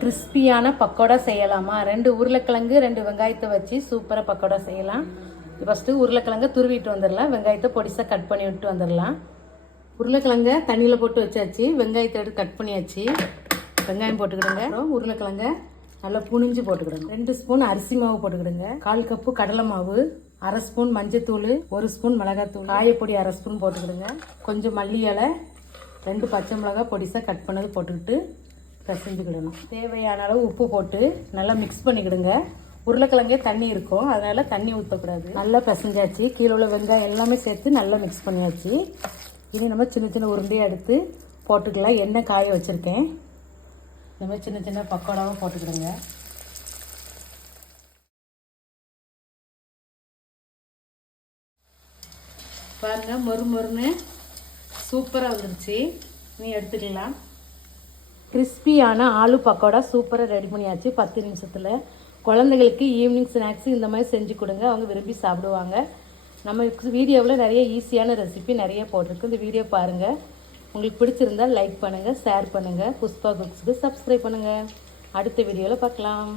கிறிஸ்பியான பக்கோடா செய்யலாமா? 2 உருளைக்கிழங்கு 2 வெங்காயத்தை வச்சு சூப்பராக பக்கோடா செய்யலாம். ஃபஸ்ட்டு உருளைக்கிழங்கை துருவிட்டு வந்துடலாம். வெங்காயத்தை பொடிசாக கட் பண்ணி விட்டு வந்துடலாம். உருளைக்கிழங்கை தண்ணியில் போட்டு வச்சாச்சு. வெங்காயத்தை எடுத்து கட் பண்ணியாச்சு. வெங்காயம் போட்டுக்கிடுங்க. அப்புறம் உருளைக்கிழங்கை நல்லா புனிஞ்சு போட்டுக்கிடுங்க. 2 ஸ்பூன் அரிசி மாவு போட்டுக்கிடுங்க. 1/4 கப்பு கடலை மாவு, 1/2 ஸ்பூன் மஞ்சத்தூள், 1 ஸ்பூன் மிளகாத்தூள், காயப்பொடி 1/2 ஸ்பூன் போட்டுக்கிடுங்க. கொஞ்சம் மல்லி இலை, 2 பச்சை மிளகாய் பொடிசாக கட் பண்ணது போட்டுக்கிட்டு பிசைஞ்சுக்கிடணும். தேவையான அளவு உப்பு போட்டு நல்லா மிக்ஸ் பண்ணிக்கிடுங்க. உருளைக்கிழங்கே தண்ணி இருக்கும், அதனால் தண்ணி ஊற்றக்கூடாது. நல்லா பிசைஞ்சாச்சு. கீழே உள்ள வெங்காயம் எல்லாமே சேர்த்து நல்லா மிக்ஸ் பண்ணியாச்சு. இனி நம்ம சின்ன சின்ன உருண்டையாக எடுத்து போட்டுக்கலாம். எண்ணெய் காய வச்சுருக்கேன். இந்த மாதிரி சின்ன சின்ன பக்கோடாவும் போட்டுக்கிடுங்க. பாருங்கள், மொறு மொறுன்னு சூப்பராக வந்துருச்சு. நீ எடுத்துக்கலாம். கிறிஸ்பியான ஆலு பக்கோடா சூப்பராக ரெடி பண்ணியாச்சு 10 நிமிஷத்தில். குழந்தைகளுக்கு ஈவினிங் ஸ்நாக்ஸு இந்த மாதிரி செஞ்சு கொடுங்க, அவங்க விரும்பி சாப்பிடுவாங்க. நம்ம வீடியோவில் நிறைய ஈஸியான ரெசிபி நிறைய போட்டிருக்கு. இந்த வீடியோ பாருங்கள். உங்களுக்கு பிடிச்சிருந்தால் லைக் பண்ணுங்கள், ஷேர் பண்ணுங்கள். புஷ்பா குக்ஸுக்கு சப்ஸ்கிரைப் பண்ணுங்கள். அடுத்த வீடியோவில் பார்க்கலாம்.